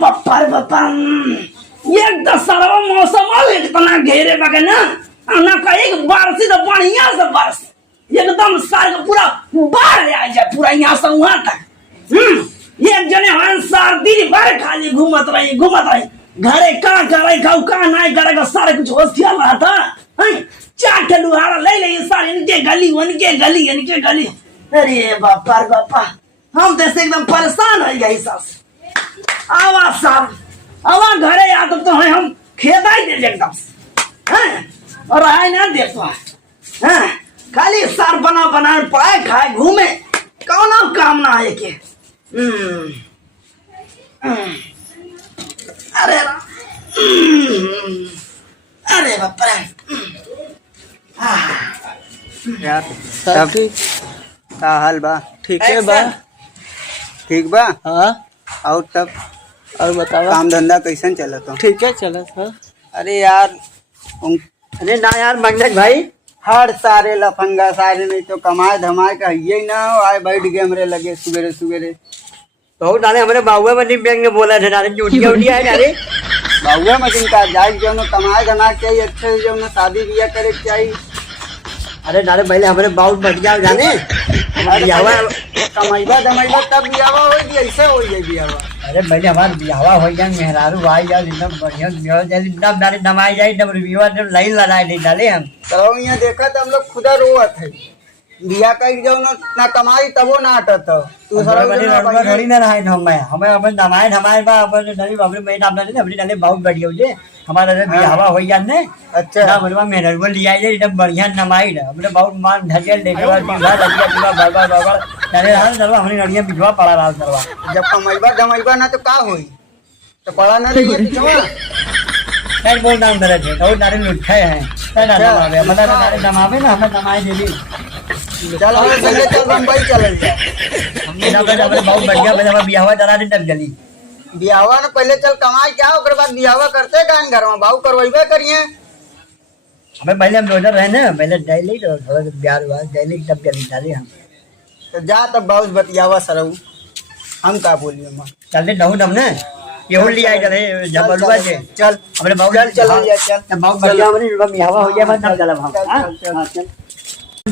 बप्पा रे बप्पा एक तो सारा मौसम इतना घेरे बगे ना का एक बारिश तो बढ़िया से बारिश एकदम सार पूरा बाढ़ आ जाए पूरा यहाँ से वहां तक। एक जने हन सार दिन भर खाली घूमत रही घरे का करे का नहीं करेगा सारे कुछ होशियार रहा था। चार के लुहारा ले ले सारे इनके गली। अरे बापा रे बापा हम तो एकदम परेशान हो गए सास। आवा साहब आवा घरे या तो है हम खेदा ही दे एकदम और आए ना देखो खाली सार बना पड़ाए खाए घूमे कौन काम ना है के। अरे अरे बाप रे यार सब का हाल बा? ठीक है बा। ठीक बा। हाँ और तब और बताओ काम धंधा कैसन चलत हो? ठीक है चला था। अरे यार अरे ना यार मंगल भाई हर सारे लफंगा सारे नहीं तो कमाए धमाए का ये ना हो आए बैठ गए हमरे लगे सुबेरे तो नाले हमारे बाबुआ मनी बैंक ने बोला था नाले ड्यूटी उठिया है नाले बाबुआ मशीन का जाए जो न कमाए धमाए चाहिए अच्छे जो न शादी बियाह करे के चाहिए। अरे नाले पहले हमारे बाबू बढ़ जाओ जाने कमाइबा धमाइबा तब बियाह हो ऐसे हो जाए बियाह। अरे पहले हमारे बियावा हो जाए मेहरारू आई जाए एकदम बढ़िया एकदम नाले नमाई जाए एकदम रिव्यूअर एकदम लाइन लगाए नहीं डाले हम तो यहाँ देखा तो हम लोग खुदा रोवत है बियाह का जाओ ना कमाई तबो ना हटत तू घड़ी ना रहा हमें हमें नमाए हमारे बा अपने मैं नाम ना अपनी डाले बहुत बढ़िया हो जाए हमारा बियावा हो जाने। अच्छा ना बड़वा मेहरारू लिया जाए एकदम बढ़िया नमाई ना हमने बहुत मान ढकेल देखे बाबा हमने लड़िया बिछवा पड़ा रहा सरवा जब कमाइबा धमाइबा ना तो का होई तो पड़ा ना रही नहीं बोल नाम मेरे थे तो नारे लुट्ठे हैं नमावे मतलब नारे नमावे ना हमें नमाए देली चल हम संगे चल मुंबई चलल जा हमने ना बड़े बहुत बढ़िया बड़ा बियाहवा डरा दिन तक जली बियाहवा ना पहले चल कमाई क्या ओकर बाद बियाहवा करते कान घर में बाऊ करवाइबे करिए। हमें पहले हम रोजर रहे ना पहले डेली तो थोड़ा बिहार हुआ डेली तब जली डाले हम तो जा तब बाऊ बतियावा सरऊ हम का बोलिए मां चलते नहु दम ना ये हो लिया चले जब बलुआ जे चल हमरे बाऊ चल बाऊ बढ़िया हमरे बियाहवा हो गया बस चल हम चल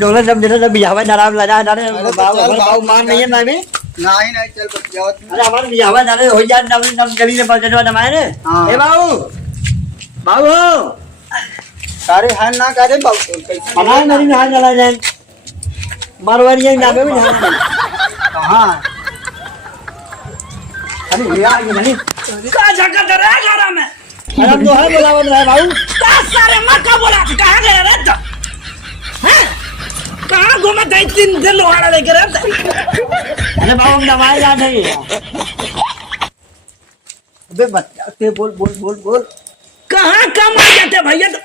दोनों जब दिन बियाहवा नाराम लगा डाले बाऊ मान नहीं है ना में नहीं चल बतियावा। अरे हमारे बियाहवा डाले हो जाए नम गली में बजवा दमाए रे ए बाऊ सारे हाल ना करे बाऊ कैसे हमारे नरी में हाथ चला जाए मारवाड़ी नामे में कहां अरे यार ये नहीं का झगड़ा कर रहा है घर में अरे हम तो है बोलावत रहे बाबू का सारे मक्का बोला कहां गए रे तो हैं कहां घूमत है 3 दिन लोहाड़ा लेके रे अरे बाबू हम नमाज याद है अबे बच्चा के बोल कहां कमाई जाते भैया तो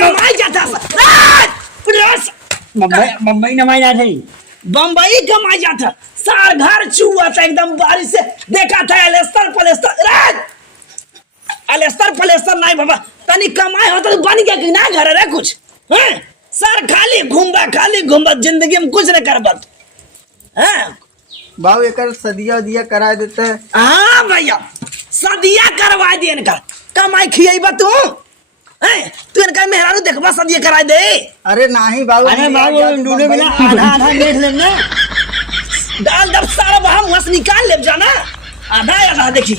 कमाई जाता प्लस मुंबई नमाज याद है बम्बई कमाई जाता सार घर चुआ था एकदम बारिश से देखा था अलेस्तर पलेस्तर नहीं बाबा तनी कमाई होता तो बन गया कि ना घर रे कुछ हैं सर खाली घूमबा जिंदगी में कुछ नहीं करबत हैं बाऊ एकर सदिया दिया करा देते है। हाँ भैया सदिया करवा दे इनका कमाई खियाइबा तू हैं तू इनका मेहरारू देखबा सदिया करा दे। अरे नहीं बाऊ अरे बाबू डूने बिना आधा देख लेना डाल दब सारा वहां मुंह से निकाल ले जाना आधा देखी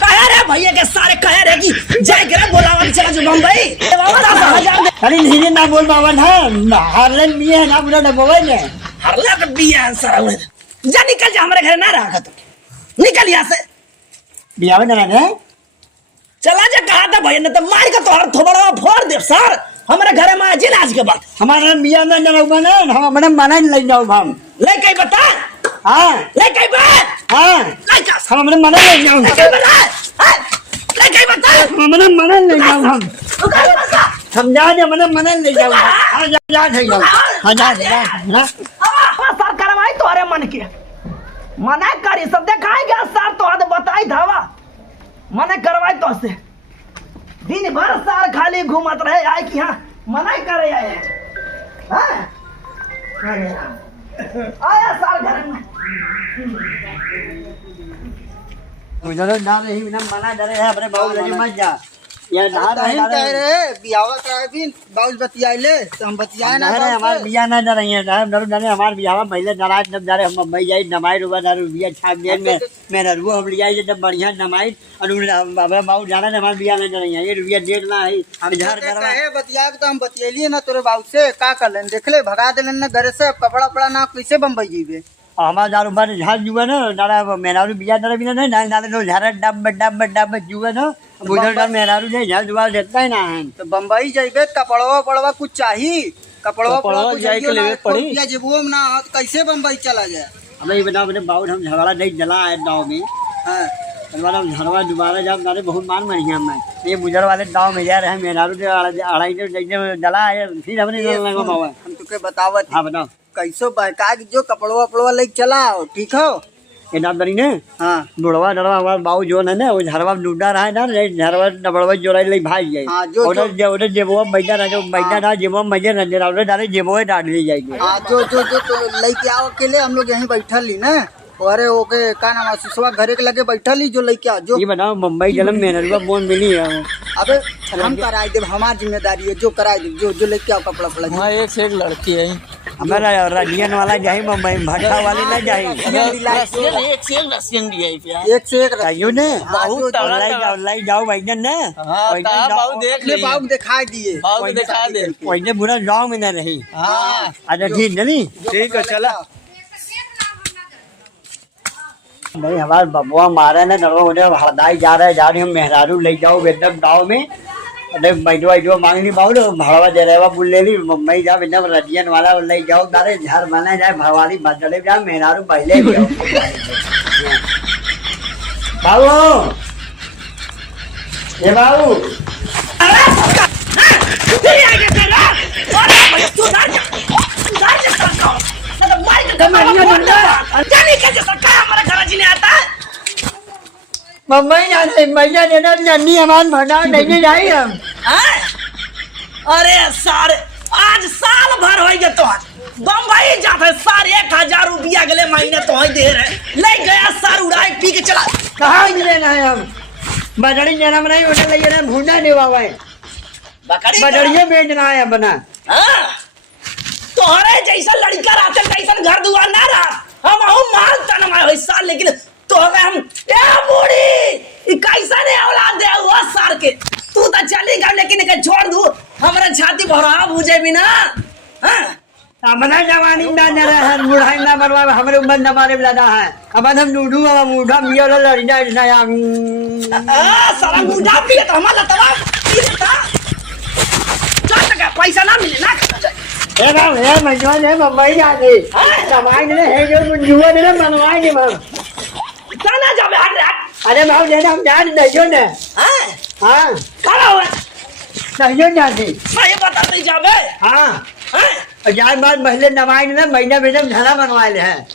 कहे रे भैया के सारे कहे रे कि जाए के बोलावा चला जो बम्बई ए बाबा 10,000 अरे नहीं ना बोल बाबा ना हारलन बिया है ना पूरा डबोवे ने हरला के बिया है सारा जा निकल जा हमारे घर ना रहा तो निकल यहां से बिया में ना चला जा कहा था भैया ने तो मार के तोहर थोबड़ा फोड़ दे सर हमारे घर में आज आज के बाद हमारा बिया में ना रहुआ ना हम हमने मना नहीं ले जाओ हम ले कई बता हां ले कई बात हां ले का हम हमने मना ले जाओ ले कई बता ले कई बता हमने मना ले जाओ हम समझा दे हमने मना ले जाओ हां जा जाओ हां जा ना सर करवाई तोरे मन के मना करी सब देखाएगा सर तो हद बताई धावा मना करवाई तो से दिन भर सार खाली घूमत रहे आए कि हाँ मना करे आए हाँ आया सार घर में गुजरो ना रही बिना मना डरे है अपने बाबू लगे मत जा यार ना नहीं कह रहे रहे बियावा कराए भी बाउल बतियाइले तो हम बतियाए ना ना हमार बिया ना डरे हैं ना डरो डरे हमार बियावा पहले नाराज जब जा रहे हम मुंबई जाई नमाई रुवा ना रुबिया छाप जेल में मेरा रुआ हम लिया जब बढ़िया नमाई और हमारा बाबू जाना ना हमार बिया ना डरे हैं ये रुबिया डेढ़ ना है हम झाड़ करवा कहे बतिया के तो हम बतियलिए ना तोरे बाबू से का कर लेन देख ले भगा देलन ना घर से कपड़ा पड़ा ना कैसे बम्बई जीवे हमारा दारू बार झाड़ जुआ ना नारा मेहरारू बिया डरे बिना नहीं ना तो झाड़ डब डब डब जुआ ना बुझल डर मेहरारू नहीं झाड़ जुआ देता ही ना है तो बम्बई जाइबे कपड़वा पड़वा कुछ चाहिए कपड़वा पड़वा कुछ जाए के लेवे पड़ी। जेबो में ना हो तो कैसे बम्बई चला जाए हमें ये बताओ अपने बाबू हम झगड़ा नहीं जला है गाँव में हाँ दोबारा झगड़ा दोबारा जब नारे बहुत मान बढ़िया मैं ये बुजुर्ग वाले गाँव में जा रहे हैं मेहरारू से अढ़ाई जला है फिर हमने हम तुके बतावत हाँ बताओ कैसो बहका के जो कपड़वा पड़वा लेके चलाओ ठीक हो ये नाम दरी ने हाँ बुढ़वा डरवा हमारा बाबू जो है ना वो झरवा डूडा रहा है ना झरवा डबड़वा जोड़ा ले भाग जाए हाँ, जो- उधर जेबो बैठा रहा जो बैठा रहा जेबो मजे रंजे रहा उधर डाले जेबो डाल ली जाएगी हाँ जो जो जो तो लेके आओ अकेले हम लोग यहीं बैठल ली ना अरे ओके का नाम है सिसवा घरे के लगे बैठल ली जो लेके आओ जो ये बताओ मुंबई जलम में नरवा बोन मिली है अबे हम कराए दे हमारी जिम्मेदारी है जो कराए दे जो लेके आओ कपड़ा पड़ा वहाँ एक से एक लड़की है हमारा रजियन वाला जाए मुंबई भट्टा वाली ना जाए रसियन एक से एक रसियन दिया है प्यार एक से एक कहियो ने बहुत लाई जाओ भाईजन ने हाँ बाबू देख ले बाबू दिखाई दिए बाबू दिखा दे वही बुरा गाँव में न रही हाँ अच्छा ठीक नहीं ठीक है चला भाई हमारे बबुआ मारा ना नरवा उधर हड़दाई जा रहे हम मेहरारू ले जाओ एकदम गाँव में अरे बैठो बैठो मांग ली बाबू भाड़वा दे रहे बुल ले ली मुंबई जाओ एकदम रजियन वाला ले जाओ तारे झार बना जाए भरवाली बदले जाओ मेहरारू पहले भी आओ बाबू ये बाबू मुंबई जाने मैया देना जन्नी हमारे भंडार नहीं जाए हम अरे सारे आज साल भर हो गए तो बम्बई जाते सार 1000 रुपया गले महीने तो दे रहे ले गया सार उड़ाए पी के चला कहाँ लेना है हम बजड़ी जन्म नहीं उन्हें ले जाना भूना नहीं हुआ है बकरी बजड़िए बेचना है अपना हाँ? तोहरे जैसा लड़का रहते कैसन घर दुआर ना रहा हम आहू माल तनमा हो साल लेकिन तो हम ए बूढ़ी कैसा ने औलाद दे हुआ सार के तू तो चली गई लेकिन के छोड़ दू हमरा छाती भरा बुझे भी ना हां अपना जवानी ना न रहा है बुढ़ाई ना मरवा हमरे उम्र न मारे ज्यादा है अब हम डूडू अब मुढ़ा मियो लड़ना नया सारा मुंडा पी तो हमारा तवा पी लेता चल तक पैसा ना मिले ना खाता जाए ए बाबू ए मजवा ने मुंबई जाते समाज ने है जो जुआ ने मनवाए नहीं हम जाना जावे हट अरे बाबू ने हम जान नहीं जो ने हां हां खड़ा हुआ नहीं जो जाते मैं बताते जावे हां हां और यार बात पहले नवाई ने महीना बेदम झंडा बनवाए ले है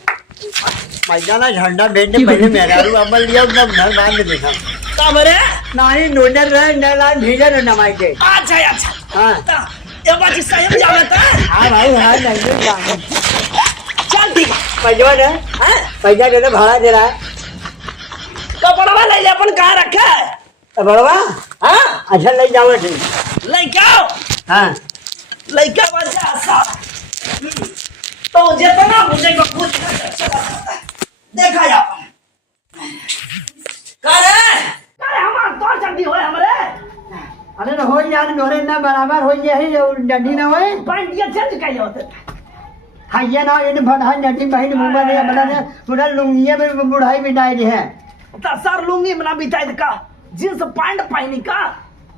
महीना ना झंडा बेचने पहले मेहरारू अमल लिया एकदम घर बांध के देखा कामरे नानी नोडर रहे नला भीजर नवाई के अच्छा अच्छा हां ये बात सही जावे ता हां भाई हां नहीं जो जाने चल ठीक पैसा दे हां पैसा दे भाड़ा दे रहा है कपड़वा ले ले अपन कहां रखा है तो बड़वा हां अच्छा ले जाओ ठीक ले जाओ हाँ लइका बच्चा सब तो जितना मुझे को खुद देखा जा करे हमार तो जल्दी होए हमरे अरे तो हो यार नोरे ना बराबर हो जाए जो डंडी ना होए पैंटिया चेंज कई होते हाँ ये ना ये भड़ा नटी बहन मुंबई ने बना ने पूरा लुंगिया में बुढ़ाई बिठाई है त सर लुंगी में ना बिताई का जींस पैंट पहनी का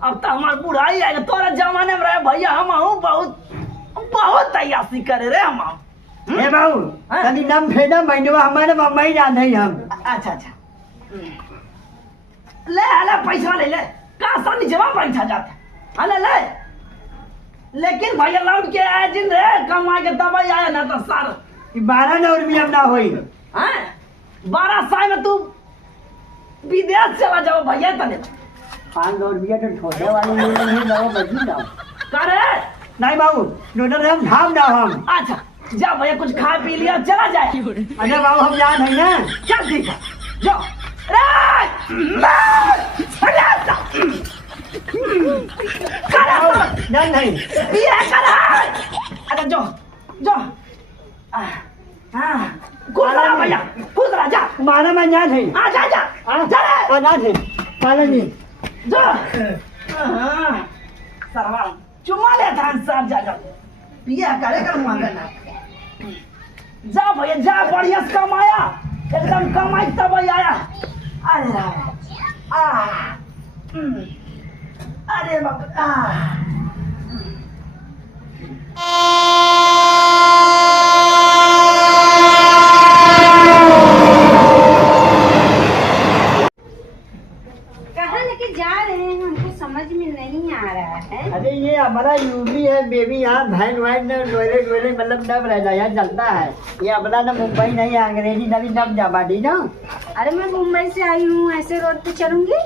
अब तो हमार बुढ़ाई आएगा तोरा जमाने में रहे भैया हम हूँ बहुत तैयारी करे रे हम ए बाबू कभी नाम फेदा महीनवा हमारे मुंबई जाते हैं हम अच्छा अच्छा ले पैसा ले का सानी जवाब बैठा जाता अले ले लेकिन भैया लौट के आए जिन रे कमा के दवाई आया ना तो सर 12 रुपया ना होई हैं 12 साल में तू विदेश चला जाओ भैया तने 500 रुपया तो छोटे वाले मिल रही है दवा बजी जाओ करे नहीं बाबू नोडर हम धाम ना हम अच्छा जा भैया कुछ खा पी लिया चला जाए अरे बाबू हम जान है ना चल ठीक है जाओ नहीं नहीं बिया करा अरे जो जो हाँ गुजरा भैया गुजरा जा मारा मैं ना थे आ जा जा जा रे ना थे मारा नहीं जो सरवा चुमा ले धान साहब जा जा बिया करे कर मांगना जा भैया जा बढ़िया से कमाया एकदम कमाई तब आया अरे अरे बाप कहाँ लेके जा रहे हैं हमको समझ में नहीं आ रहा है। अरे ये हमारा यूपी है बेबी, यहाँ भैन वैन डोले डोले मतलब नब रहता है, यहाँ चलता है। ये अपना ना मुंबई नहीं, अंग्रेजी नवी नब जाबाटी ना। अरे मैं मुंबई से आई हूँ, ऐसे रोड पे चलूंगी?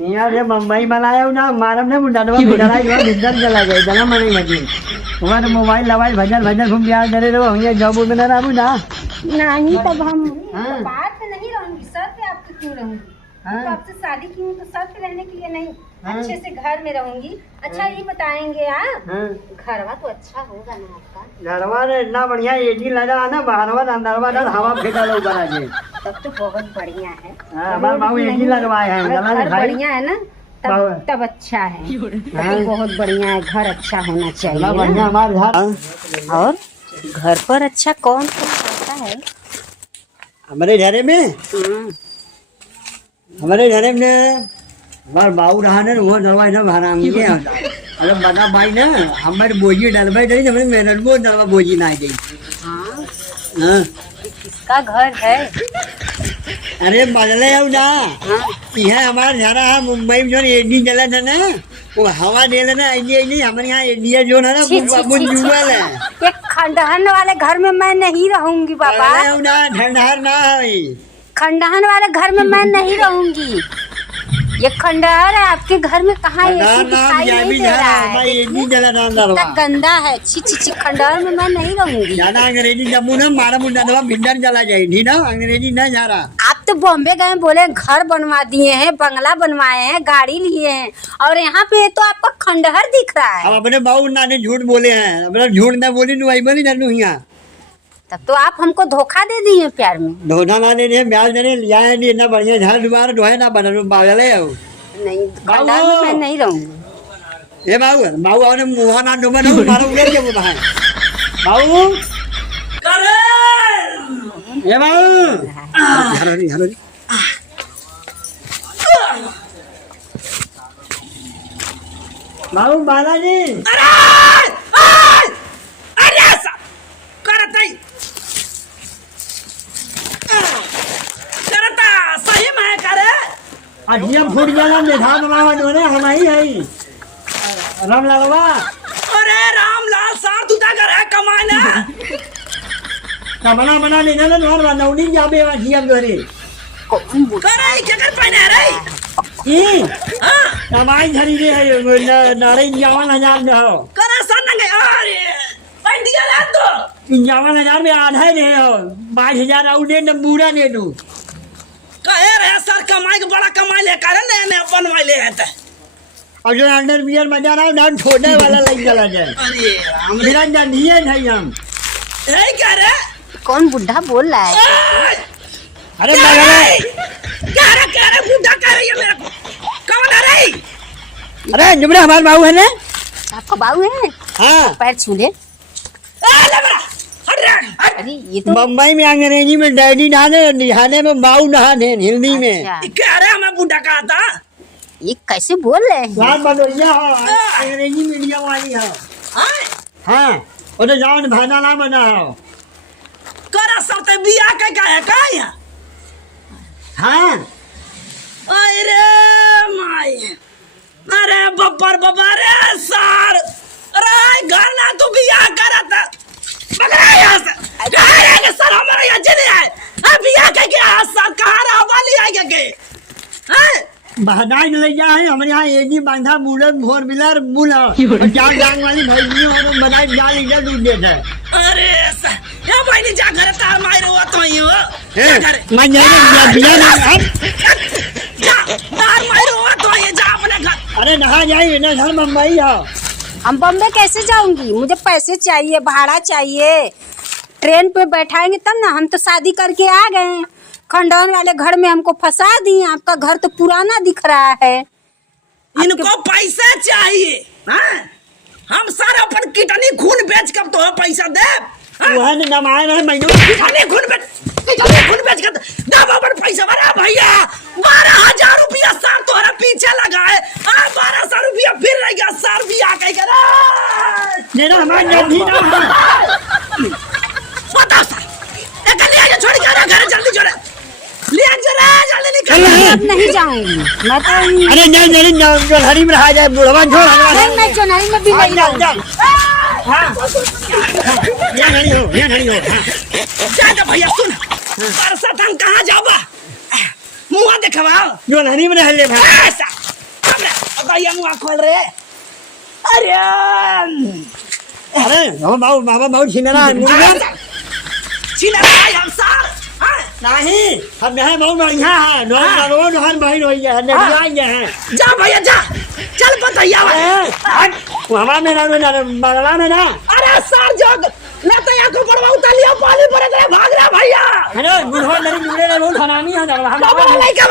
यहाँ से मुंबई बनाया हूँ ना, मारम ने मुंडा भीतर चला गया जना मनी मजी तुम्हारे मोबाइल लवाई भजन भजन घूम बिहार डरे रहो ये जॉब में ना रहूँ ना। नहीं तब हम हाँ। बाहर पे नहीं रहूंगी, सर पे आपके क्यों रहूंगी? हाँ। तो आपसे शादी की हूँ तो सर पे रहने के लिए नहीं, हाँ। अच्छे से घर में रहूंगी। अच्छा ये बताएंगे आप, हाँ। घरवा तो अच्छा होगा ना आपका? घरवा ने इतना बढ़िया एजी लगा है ना, बाहरवा अंदरवा ना हवा फेंका लोग बना के। तब तो बहुत बढ़िया है। हाँ, हमारे बाबू एजी लगवाए हैं, अगर गला घर दिखाई। बढ़िया है ना तब अच्छा है, तब बहुत बढ़िया है। घर अच्छा होना चाहिए इतना ना। बढ़िया हमारे घर। और घर पर अच्छा कौन कौन रहता है? हमारे घरे में हमारे घरे में हमारे बाबू रहा ने वो दवाई ना भराम के अरे बता भाई ना हमारे बोझी डलवाई रही हमारे मेरे को दवा बोझी ना गई। हाँ, हाँ किसका घर है? अरे बदले हो ना, हाँ। यह हमारे घर है मुंबई में जो एडी जला था ना, वो हवा दे लेना ऐसी हमारे यहाँ एडिया जो है ना वो जुगल है। ये खंडहर वाले घर में मैं नहीं रहूंगी बाबा। बदले हो ना, ठंडहर ना है। खंडहर वाले घर में मैं नहीं रहूंगी। ये खंडहर है, आपके घर में कहाँ एसी दिखाई नहीं दे रहा है? कितना गंदा है, छी छी छी। खंडहर में मैं नहीं रहूंगी। ज्यादा अंग्रेजी जम्मू ना मारा मुंडा दवा भिंडर चला जाए ठीक ना, अंग्रेजी ना जा रहा। आप तो बॉम्बे गए, बोले घर बनवा दिए हैं, बंगला बनवाए हैं, गाड़ी लिए हैं, और यहाँ पे तो आपका खंडहर दिख रहा है। अब अपने बाबू नाने झूठ बोले हैं, अपना झूठ ना बोली नुआई बोली ना नुहिया। तब तो आप हमको धोखा दे दिए प्यार में। धोखा ना दे ब्याज देने लिया है नहीं, इतना बढ़िया झाड़ दुबारा ढोए ना बना पागल है। नहीं, खंडहर में मैं नहीं रहूंगी। ए बाबू बाबू आपने मुँह ना डूबा ना मारा उधर के बाहर बाबू करे ए बाबू हरो नी हरो नी बाबू बालाजी अरे करता सही में करे अजिया फूट गया देखा बनावा दोने हमारी है राम लगवा। अरे रामलाल सार तू क्या करे कमाना कमला बना लेना ना नौर नौनी जाबे अजिया घरे करे क्या कर पाने रे ई हां कमाई धरी रे है नारे 51,000 में हो करे सर नंगे अरे पंडिया ला तो 51,000 में आधा ही दे हो 22,000 और दे न पूरा दे दू कहे रे सर कमाई के बड़ा कमाई ले करे ले मैं बनवा ले है और जो अंडर बियर मजा रहा ना छोड़ने वाला लग चला जाए। अरे राम मेरा जानिए नहीं हम यही क्या रे कौन बुढ़ा बोल रहा है? अरे क्या रे बुढ़ा कह रही है मेरे को कौन है रे? अरे जुमरे हमारे बाबू है ना। आपका बाबू है? हाँ पैर छू ले। अरे ये तो मुंबई में अंग्रेजी में डैडी नहाने निहाने में बाबू नहाने हिंदी में। अच्छा, क्या रे हमें बुढ़ा कहा था ये कैसे बोल रहे हैं? बात बदलिया हो अंग्रेजी मीडियम वाली हो। हाँ वो तो जान भाना ना बना हो। करा सब बिया के का है का यहाँ हाँ अरे माई अरे बब्बर बब्बर रे सर अरे घर ना तू बिया करा था बकरा यहाँ से कहाँ रहेंगे सर हमारा यहाँ चले आए अब बिया के क्या सर कहाँ रहा वाली आएगा के हैं बहनाई ले जा है हमारे यहाँ एजी बांधा बुलेट फोर व्हीलर बुल चार डांग वाली भैंसी और बनाई जाल इधर डूब देते। अरे सर या बहनी जा घर तार मार रहा तो ही हो जा घर मैं बिना जा तार मार रहा तो ही जा अपने घर अरे नहा जाए ना घर मुंबई हो हम बम्बे कैसे जाऊंगी? मुझे पैसे चाहिए, भाड़ा चाहिए, ट्रेन पे बैठाएंगे तब ना। हम तो शादी करके आ गए हैं, खंडहर वाले घर में हमको फंसा दिए। आपका घर तो पुराना दिख रहा है। इनको पैसा चाहिए हाँ? हम सारा अपन किडनी खून बेच कर तो पैसा दे वह नमायन है मैं किडनी खून बेच कर दब अपन पैसा भरा भैया 12,000 रुपया सर तोहरा पीछे लगा है 1200 रुपया फिर रह गया सर भी आ गई करा मेरा हमारा नहीं ना बताओ सर एक ले आजा छोड़ के घर जल्दी छोड़ ले जरा जल्दी निकल अब नहीं जाऊंगी मैं तो। अरे नहीं जो हरी में रहा जाए बुढ़वा छोड़ नहीं, मैं चुनाई में भी नहीं रहूंगी। नहीं हो जा भैया सुन परसत हम कहाँ जाओ मुँह देखवाओ जो हरी में रह ले भाई ऐसा भैया मुँह खोल रहे अरे अरे मामा बहुत छिनरा छीना हम सर नहीं हम यहाँ बहुत बढ़िया है रोड हर बहन हो है जा भैया जा चल बताइए हमारा बदला में ना अरे सर जग ना तो यहाँ को बड़वा उतार लिया पानी पड़े भाग रहा भैया अरे बुढ़वा मेरी जुड़े बहुत हरामी है नहीं क्या